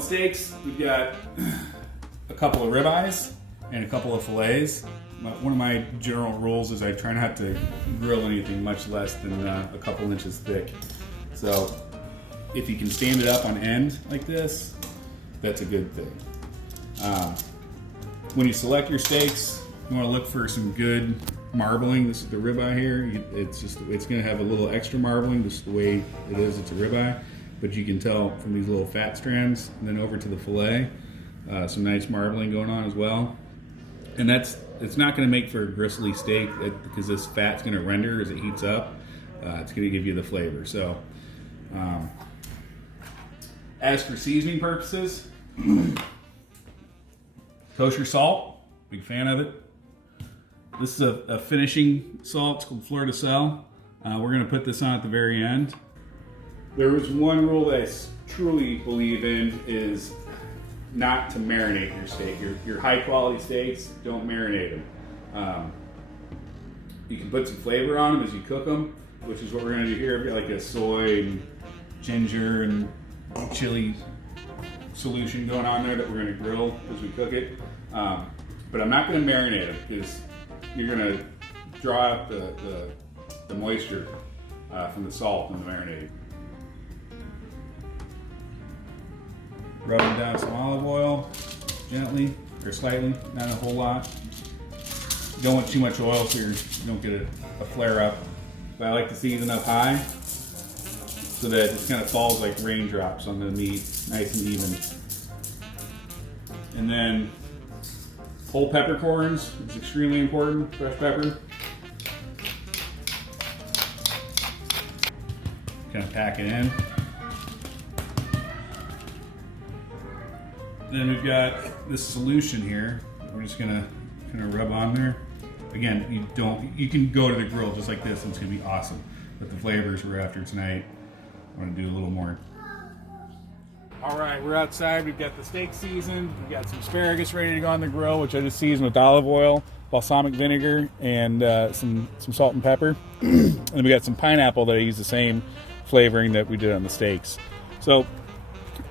the steaks, we've got a couple of ribeyes and a couple of fillets. One of my general rules is I try not to grill anything much less than a couple inches thick. So if you can stand it up on end like this, that's a good thing. When you select your steaks, you want to look for some good marbling. This is the ribeye here. It's going to have a little extra marbling, just the way it is. It's a ribeye, but you can tell from these little fat strands. And then over to the fillet, some nice marbling going on as well. And it's not going to make for a gristly steak because this fat's going to render as it heats up. It's going to give you the flavor. So, as for seasoning purposes, kosher salt, big fan of it. This is a finishing salt. It's called Fleur de Sel. We're going to put this on at the very end. There was one rule that I truly believe in is not to marinate your steak. Your high quality steaks, don't marinate them. You can put some flavor on them as you cook them, which is what we're going to do here. We've got like a soy and ginger and chili solution going on there that we're going to grill as we cook it. But I'm not going to marinate them because you're going to draw out the moisture from the salt and the marinade. Rubbing down some olive oil gently or slightly, not a whole lot. You don't want too much oil so you don't get a flare up. But I like to season up high so that it kind of falls like raindrops on the meat, nice and even. And then whole peppercorns is extremely important, fresh pepper. Kind of pack it in. Then we've got this solution here. We're just gonna kind of rub on there. Again, you can go to the grill just like this and it's gonna be awesome. But the flavors we're after tonight, I want to do a little more. All right, we're outside. We've got the steak seasoned. We've got some asparagus ready to go on the grill, which I just seasoned with olive oil, balsamic vinegar, and some salt and pepper. And we got some pineapple that I use the same flavoring that we did on the steaks. So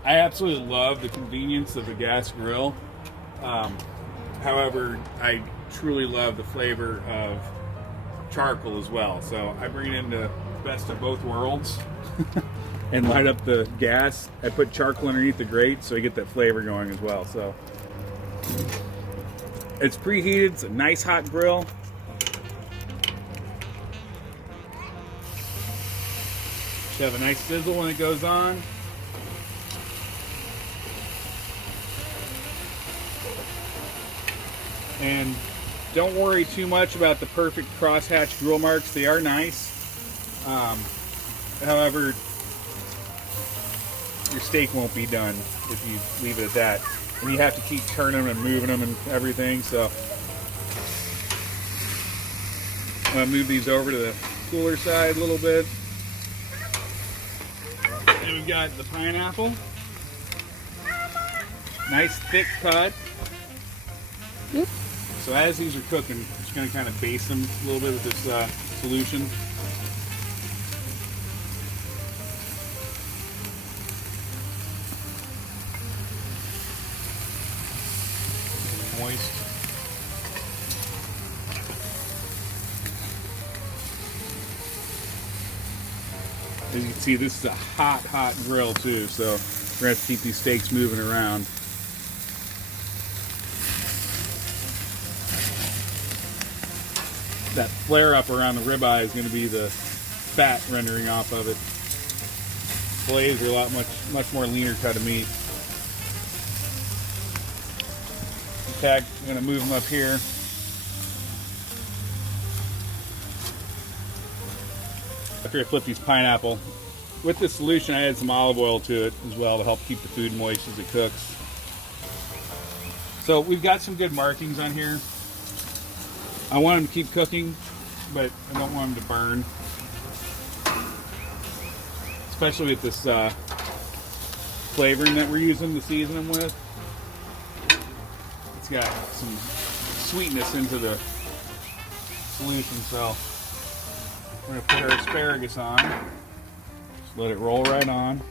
I absolutely love the convenience of a gas grill. However, I truly love the flavor of charcoal as well. So I bring in the best of both worlds. And light up the gas. I put charcoal underneath the grate so I get that flavor going as well. So it's preheated. It's a nice hot grill. Should have a nice sizzle when it goes on. And don't worry too much about the perfect crosshatch grill marks. They are nice. However, your steak won't be done if you leave it at that. And you have to keep turning them and moving them and everything. So I'm going to move these over to the cooler side a little bit. And we've got the pineapple. Nice thick cut. So as these are cooking, I'm just going to kind of baste them a little bit with this solution. Moist. As you can see, this is a hot grill too, so we're going to have to keep these steaks moving around. That flare up around the ribeye is going to be the fat rendering off of it. Fillets are a lot much more leaner cut of meat. I'm going to move them up here. After I flip these pineapple, with this solution I add some olive oil to it as well to help keep the food moist as it cooks. So we've got some good markings on here. I want them to keep cooking, but I don't want them to burn. Especially with this flavoring that we're using to season them with. Got some sweetness into the solution, so we're going to put our asparagus on. Just let it roll right on.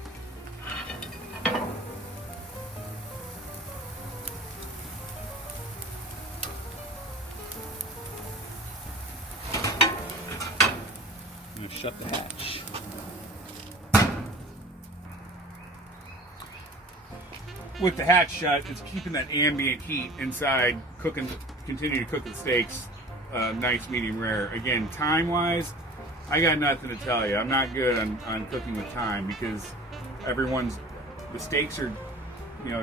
shut the hatch. With the hatch shut, it's keeping that ambient heat inside, continue to cook the steaks nice, medium rare. Again, time-wise, I got nothing to tell you. I'm not good on cooking with time because the steaks are,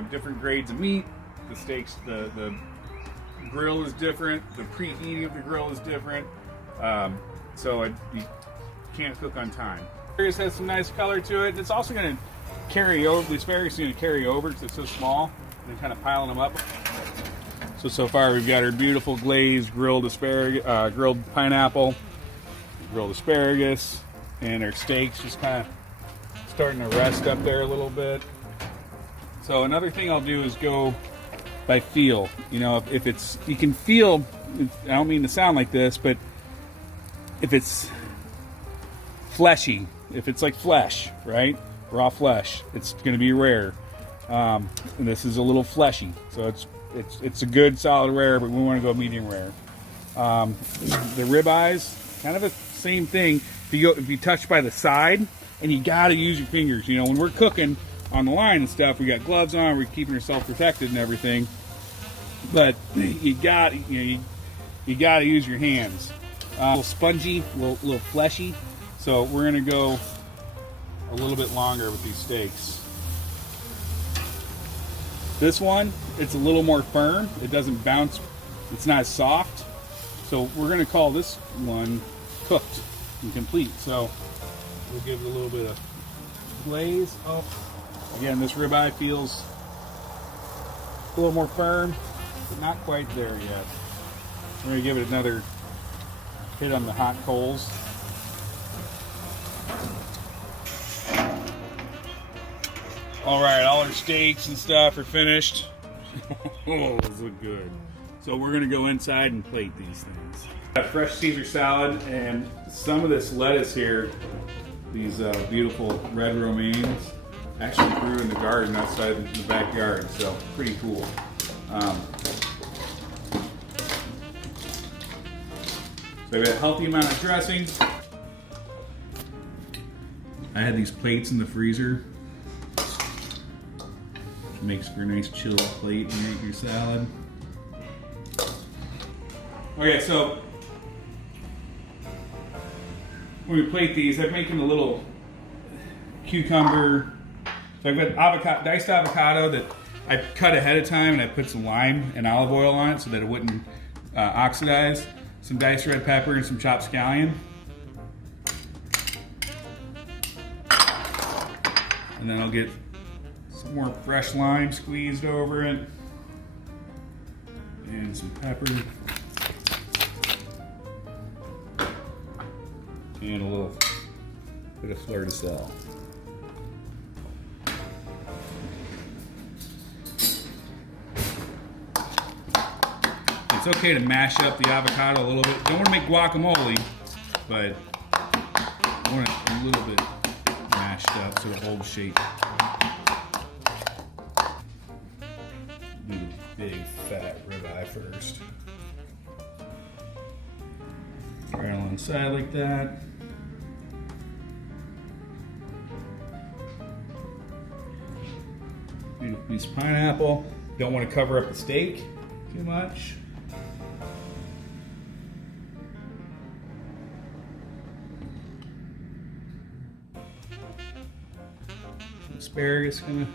different grades of meat. The steaks, the grill is different. The preheating of the grill is different. So you can't cook on time. Asparagus has some nice color to it. It's also going to carry over. The asparagus is going to carry over because it's so small. And kind of piling them up. So far we've got our beautiful glazed grilled asparagus, grilled pineapple, grilled asparagus, and our steaks just kind of starting to rest up there a little bit. So another thing I'll do is go by feel. If it's, you can feel, I don't mean to sound like this, but if it's fleshy, if it's like flesh, right? Raw flesh, it's going to be rare. And this is a little fleshy, so it's a good solid rare, but we want to go medium rare. The ribeyes, kind of the same thing. If you touch by the side, and you got to use your fingers. When we're cooking on the line and stuff, we got gloves on, we're keeping ourselves protected and everything. But you got to use your hands. A little spongy, a little fleshy. So we're gonna go a little bit longer with these steaks. This one, it's a little more firm. It doesn't bounce. It's not as soft. So we're gonna call this one cooked and complete. So we'll give it a little bit of glaze. Oh, again, this ribeye feels a little more firm, but not quite there yet. We're gonna give it another hit on the hot coals. All right, all our steaks and stuff are finished. Oh, those look good. So we're gonna go inside and plate these things. Got fresh Caesar salad and some of this lettuce here, these beautiful red romaines, actually grew in the garden outside in the backyard, so pretty cool. So I've got a healthy amount of dressing. I had these plates in the freezer. Which makes for a nice chilled plate when you make your salad. Okay, so when we plate these, I'm making a little cucumber. So I've got diced avocado that I cut ahead of time, and I put some lime and olive oil on it so that it wouldn't oxidize. Some diced red pepper and some chopped scallion. And then I'll get some more fresh lime squeezed over it. And some pepper. And a little bit of fleur de sel. It's okay to mash up the avocado a little bit. Don't want to make guacamole, but I want it a little bit mashed up so it holds shape. Do the big fat ribeye first. Right alongside like that. Beautiful piece of pineapple. Don't want to cover up the steak too much. Asparagus kind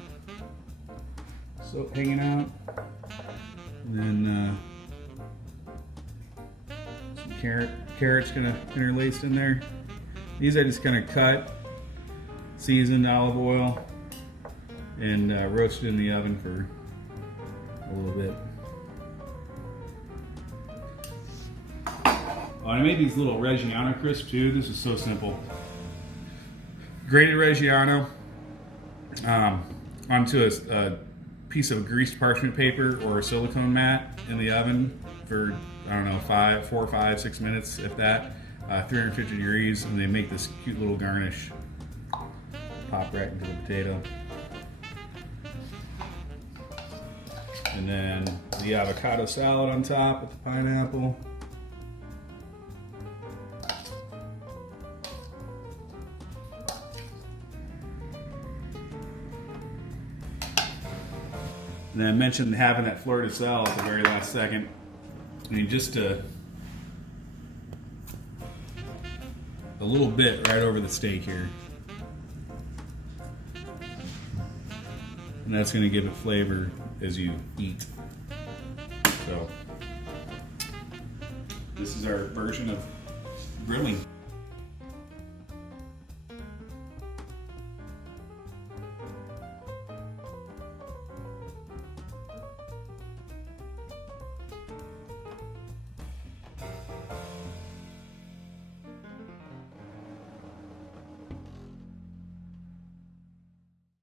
of hanging out, and then some carrots kind of interlaced in there. These I just kind of cut, seasoned olive oil, and roasted in the oven for a little bit. Oh, I made these little Reggiano crisps too. This is so simple. Grated Reggiano onto a piece of greased parchment paper or a silicone mat in the oven for, I don't know, 4, 5, 6 minutes, if that, 350 degrees, and they make this cute little garnish. Pop right into the potato. And then the avocado salad on top with the pineapple. And then I mentioned having that fleur de sel at the very last second. I mean, just a little bit right over the steak here. And that's going to give it flavor as you eat. So, this is our version of grilling.